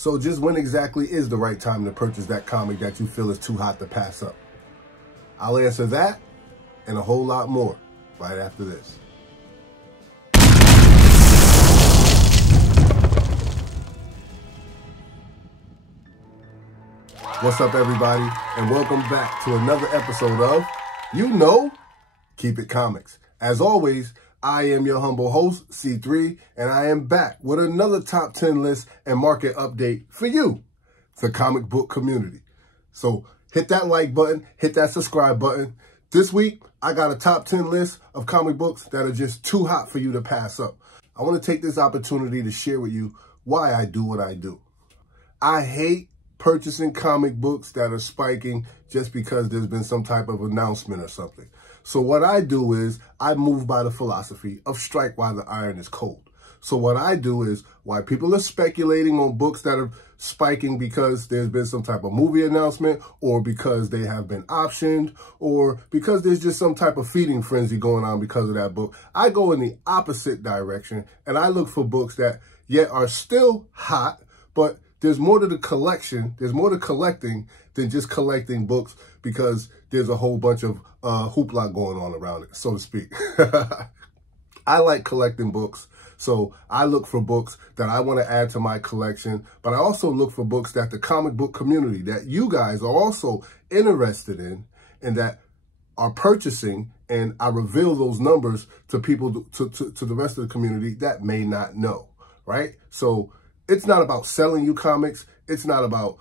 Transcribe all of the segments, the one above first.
So just when exactly is the right time to purchase that comic that you feel is too hot to pass up? I'll answer that and a whole lot more right after this. What's up, everybody, and welcome back to another episode of, Keep It Comics. As always, I am your humble host, C3, and I am back with another top 10 list and market update for you, the comic book community. So hit that like button, hit that subscribe button. This week, I got a top 10 list of comic books that are just too hot for you to pass up. I want to take this opportunity to share with you why I do what I do. I hate purchasing comic books that are spiking just because there's been some type of announcement or something. So what I do is I move by the philosophy of strike while the iron is cold. So what I do is, while people are speculating on books that are spiking because there's been some type of movie announcement, or because they have been optioned, or because there's just some type of feeding frenzy going on because of that book, I go in the opposite direction and I look for books that yet are still hot, but there's more to the collection, there's more to collecting than just collecting books because there's a whole bunch of hoopla going on around it, so to speak. I like collecting books, so I look for books that I want to add to my collection, but I also look for books that the comic book community, that you guys are also interested in and that are purchasing, and I reveal those numbers to people, to the rest of the community that may not know, right? So it's not about selling you comics. It's not about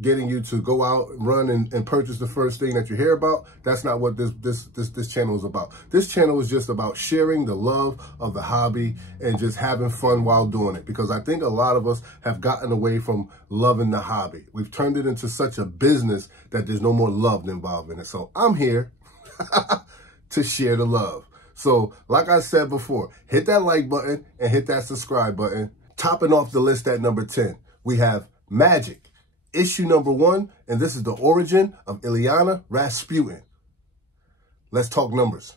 getting you to go out and run and purchase the first thing that you hear about. That's not what this channel is about. This channel is just about sharing the love of the hobby and just having fun while doing it. Because I think a lot of us have gotten away from loving the hobby. We've turned it into such a business that there's no more love involved in it. So I'm here to share the love. So like I said before, hit that like button and hit that subscribe button. Topping off the list at number 10, we have Magik, issue number 1, and this is the origin of Ilyana Rasputin. Let's talk numbers.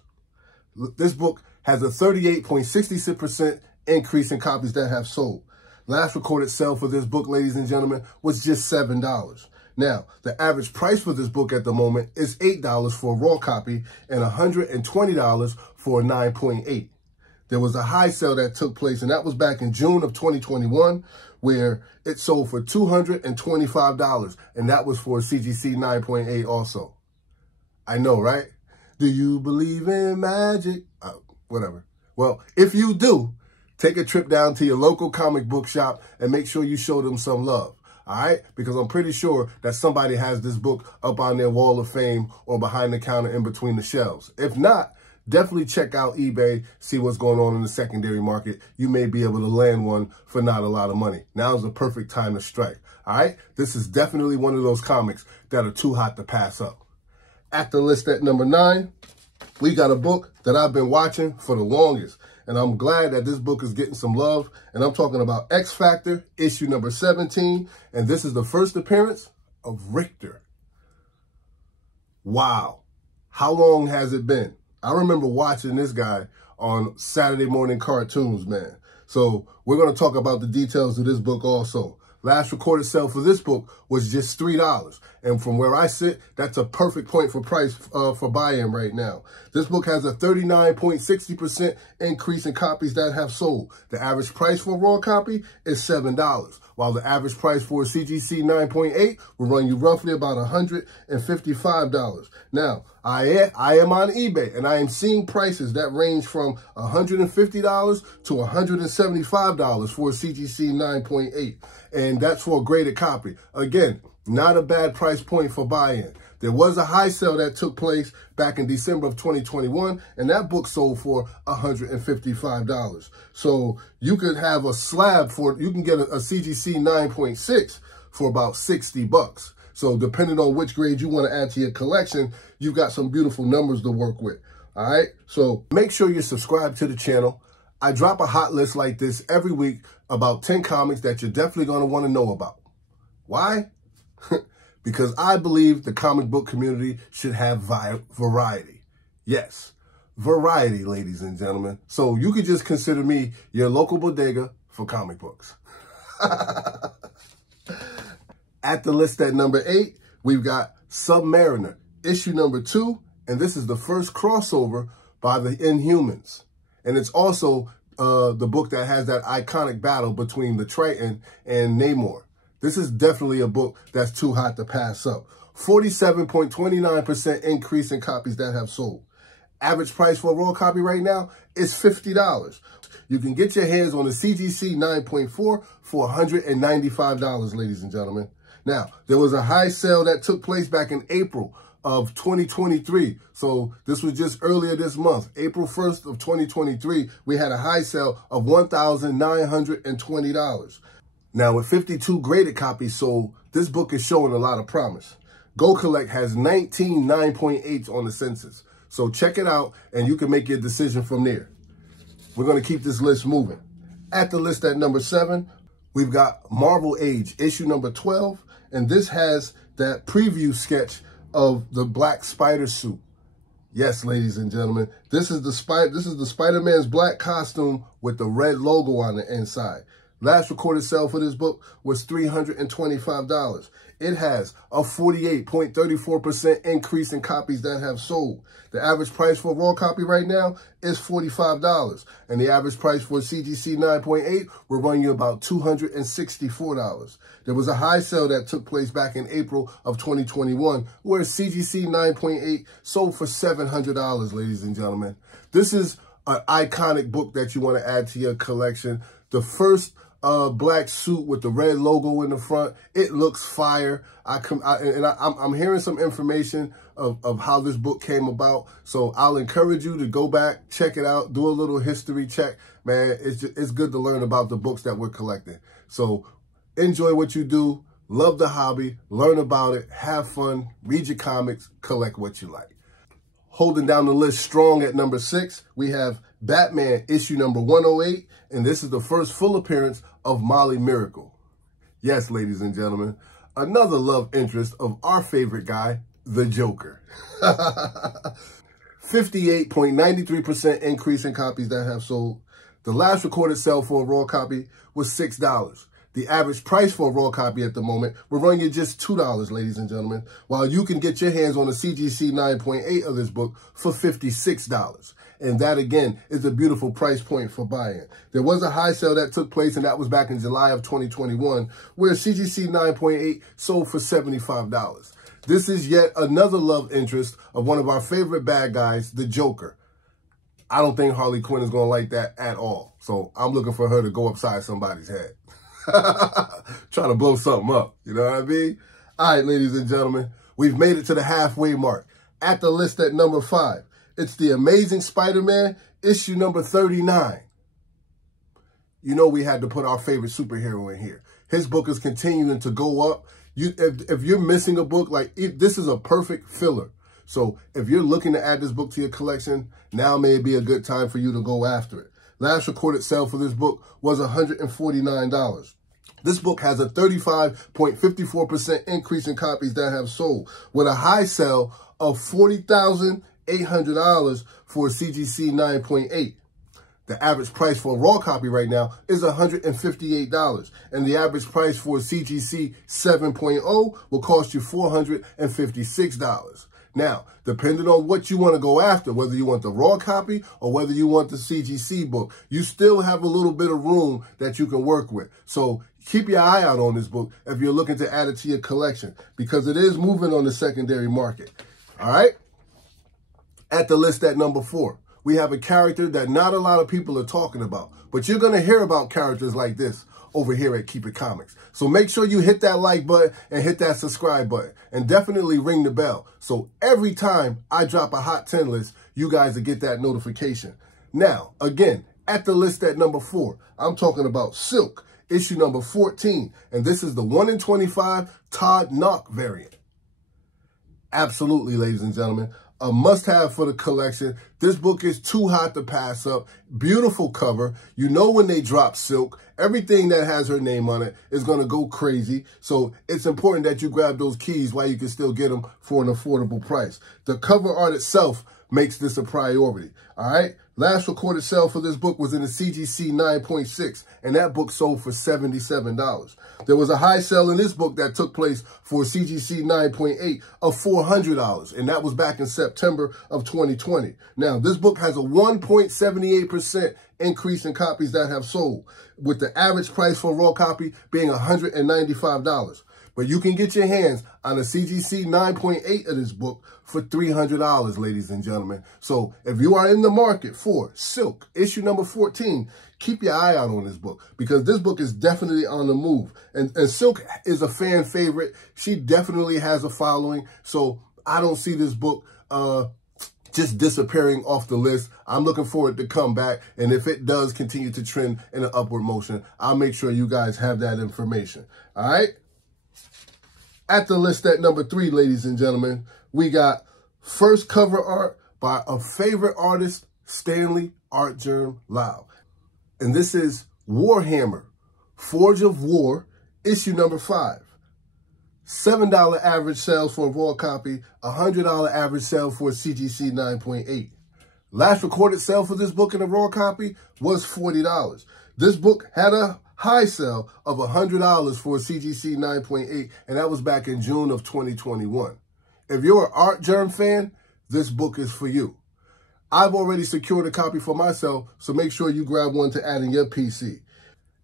This book has a 38.66% increase in copies that have sold. Last recorded sale for this book, ladies and gentlemen, was just $7. Now, the average price for this book at the moment is $8 for a raw copy and $120 for a 9.8. There was a high sale that took place, and that was back in June of 2021, where it sold for $225, and that was for a CGC 9.8 also. I know, right? Do you believe in magic? Whatever. Well, if you do, take a trip down to your local comic book shop and make sure you show them some love. All right? Because I'm pretty sure that somebody has this book up on their wall of fame or behind the counter in between the shelves. If not, definitely check out eBay, see what's going on in the secondary market. You may be able to land one for not a lot of money. Now's the perfect time to strike. All right? This is definitely one of those comics that are too hot to pass up. At the list at number 9, we got a book that I've been watching for the longest. And I'm glad that this book is getting some love. And I'm talking about X Factor, issue number 17. And this is the first appearance of Richter. Wow. How long has it been? I remember watching this guy on Saturday morning cartoons, man. So we're going to talk about the details of this book also. Last recorded sale for this book was just $3. And from where I sit, that's a perfect point for price for buy-in right now. This book has a 39.60% increase in copies that have sold. The average price for a raw copy is $7, while the average price for a CGC 9.8 will run you roughly about $155. Now, I am on eBay, and I am seeing prices that range from $150 to $175 for a CGC 9.8, and that's for a graded copy. Again, not a bad price point for buy-in. There was a high sale that took place back in December of 2021, and that book sold for $155. So you could have a slab for, you can get a CGC 9.6 for about 60 bucks. So depending on which grade you want to add to your collection, you've got some beautiful numbers to work with. All right. So make sure you're subscribed to the channel. I drop a hot list like this every week about 10 comics that you're definitely going to want to know about. Why? Because I believe the comic book community should have variety. Yes, variety, ladies and gentlemen. So you could just consider me your local bodega for comic books. At the list at number 8, we've got Submariner, issue number 2, and this is the first crossover by the Inhumans. And it's also the book that has that iconic battle between the Triton and Namor. This is definitely a book that's too hot to pass up. 47.29% increase in copies that have sold. Average price for a raw copy right now is $50. You can get your hands on the CGC 9.4 for $195, ladies and gentlemen. Now, there was a high sale that took place back in April of 2023. So this was just earlier this month. April 1st of 2023, we had a high sale of $1,920. Now, with 52 graded copies sold, this book is showing a lot of promise. Go Collect has 19 9.8s on the census. So check it out, and you can make your decision from there. We're going to keep this list moving. At the list at number 7, we've got Marvel Age, issue number 12, and this has that preview sketch of the black spider suit. Yes, ladies and gentlemen, this is the Spider-Man's black costume with the red logo on the inside. Last recorded sale for this book was $325. It has a 48.34% increase in copies that have sold. The average price for a raw copy right now is $45. And the average price for CGC 9.8 will run you about $264. There was a high sale that took place back in April of 2021 where CGC 9.8 sold for $700, ladies and gentlemen. This is an iconic book that you want to add to your collection. The first black suit with the red logo in the front. It looks fire. I'm hearing some information of how this book came about. So I'll encourage you to go back, check it out, do a little history check. Man, it's good to learn about the books that we're collecting. So enjoy what you do. Love the hobby. Learn about it. Have fun. Read your comics. Collect what you like. Holding down the list strong at number 6, we have Batman issue number 108. And this is the first full appearance of Molly Miracle. Yes, ladies and gentlemen, another love interest of our favorite guy, the Joker. 58.93% increase in copies that have sold. The last recorded sale for a raw copy was $6. The average price for a raw copy at the moment will run you just $2, ladies and gentlemen, while you can get your hands on the CGC 9.8 of this book for $56. And that, again, is a beautiful price point for buying. There was a high sale that took place, and that was back in July of 2021, where CGC 9.8 sold for $75. This is yet another love interest of one of our favorite bad guys, the Joker. I don't think Harley Quinn is going to like that at all. So I'm looking for her to go upside somebody's head. Trying to blow something up, you know what I mean? All right, ladies and gentlemen, we've made it to the halfway mark. At the list at number 5, it's The Amazing Spider-Man, issue number 39. You know we had to put our favorite superhero in here. His book is continuing to go up. If you're missing a book, this is a perfect filler. So if you're looking to add this book to your collection, now may be a good time for you to go after it. Last recorded sale for this book was $149. This book has a 35.54% increase in copies that have sold, with a high sale of $40,800 for CGC 9.8. The average price for a raw copy right now is $158, and the average price for CGC 7.0 will cost you $456. Now, depending on what you want to go after, whether you want the raw copy or whether you want the CGC book, you still have a little bit of room that you can work with. So keep your eye out on this book if you're looking to add it to your collection, because it is moving on the secondary market. All right? At the list at number 4, we have a character that not a lot of people are talking about, but you're going to hear about characters like this over here at Keep It Comics. So make sure you hit that like button and hit that subscribe button, and definitely ring the bell. So every time I drop a Hot 10 list, you guys will get that notification. Now, again, at the list at number 4, I'm talking about Silk, issue number 14. And this is the 1 in 25 Todd Knock variant. Absolutely, ladies and gentlemen, a must-have for the collection. This book is too hot to pass up. Beautiful cover. You know when they drop Silk, everything that has her name on it is going to go crazy. So it's important that you grab those keys while you can still get them for an affordable price. The cover art itself makes this a priority. All right? Last recorded sale for this book was in the CGC 9.6, and that book sold for $77. There was a high sale in this book that took place for CGC 9.8 of $400, and that was back in September of 2020. Now, this book has a 1.78% increase in copies that have sold, with the average price for a raw copy being $195. But you can get your hands on a CGC 9.8 of this book for $300, ladies and gentlemen. So if you are in the market for Silk, issue number 14, keep your eye out on this book, because this book is definitely on the move. And Silk is a fan favorite. She definitely has a following. So I don't see this book just disappearing off the list. I'm looking for it to come back. And if it does continue to trend in an upward motion, I'll make sure you guys have that information. All right. At the list at number 3, ladies and gentlemen, we got first cover art by a favorite artist, Stanley Art Germ Lau. And this is Warhammer, Forge of War, issue number 5. $7 average sales for a raw copy, $100 average sale for a CGC 9.8. Last recorded sale for this book in a raw copy was $40. This book had a high sale of $100 for a CGC 9.8, and that was back in June of 2021. If you're an Art Germ fan, this book is for you. I've already secured a copy for myself, so make sure you grab one to add in your PC.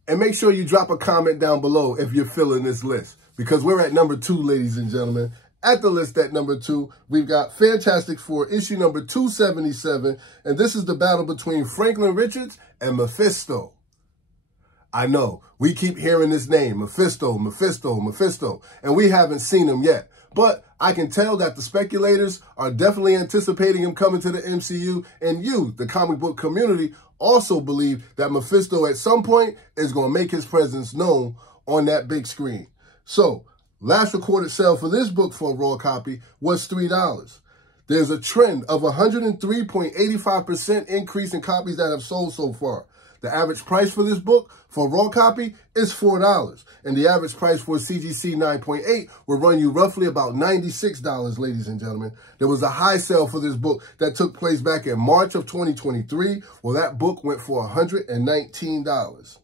And make sure you drop a comment down below if you're feeling this list, because we're at number 2, ladies and gentlemen. At the list at number 2, we've got Fantastic Four, issue number 277, and this is the battle between Franklin Richards and Mephisto. I know, we keep hearing this name, Mephisto, Mephisto, Mephisto, and we haven't seen him yet. But I can tell that the speculators are definitely anticipating him coming to the MCU, and you, the comic book community, also believe that Mephisto at some point is going to make his presence known on that big screen. So, last recorded sale for this book for a raw copy was $3. There's a trend of 103.85% increase in copies that have sold so far. The average price for this book for a raw copy is $4. And the average price for a CGC 9.8 will run you roughly about $96, ladies and gentlemen. There was a high sale for this book that took place back in March of 2023. Well, that book went for $119.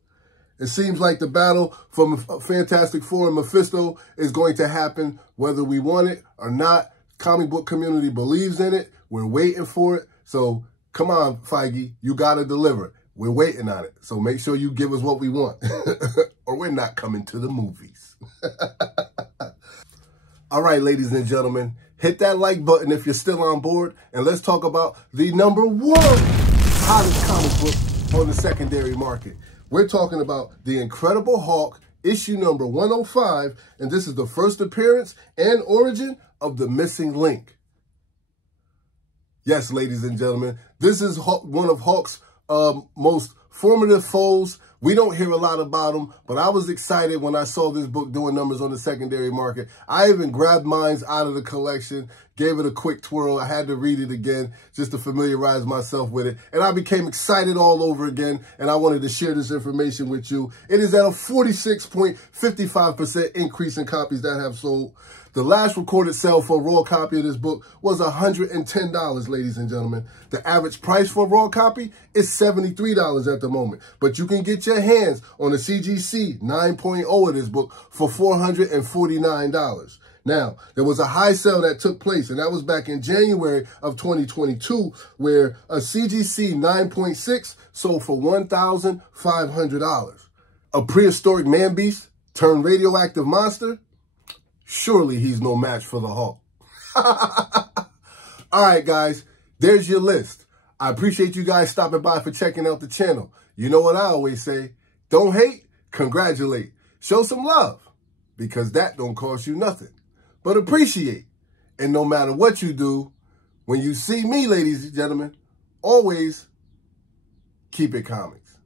It seems like the battle for Fantastic Four and Mephisto is going to happen whether we want it or not. Comic book community believes in it. We're waiting for it. So come on, Feige, you got to deliver. We're waiting on it. So make sure you give us what we want or we're not coming to the movies. All right, ladies and gentlemen, hit that like button if you're still on board. And let's talk about the number 1 hottest comic book on the secondary market. We're talking about The Incredible Hulk, issue number 105. And this is the first appearance and origin of the missing link. Yes, ladies and gentlemen, this is one of Hulk's most formative foes. We don't hear a lot about them, but I was excited when I saw this book doing numbers on the secondary market. I even grabbed mine out of the collection, gave it a quick twirl. I had to read it again just to familiarize myself with it. And I became excited all over again, and I wanted to share this information with you. It is at a 46.55% increase in copies that have sold. The last recorded sale for a raw copy of this book was $110, ladies and gentlemen. The average price for a raw copy is $73 at the moment. But you can get your hands on the CGC 9.0 of this book for $449. Now, there was a high sale that took place, and that was back in January of 2022, where a CGC 9.6 sold for $1,500. A prehistoric man-beast turned radioactive monster? Surely he's no match for the Hulk. All right, guys, there's your list. I appreciate you guys stopping by for checking out the channel. You know what I always say, don't hate, congratulate. Show some love, because that don't cost you nothing. But appreciate. And no matter what you do, when you see me, ladies and gentlemen, always keep it comics.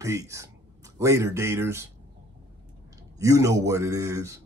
Peace. Later, Gators. You know what it is.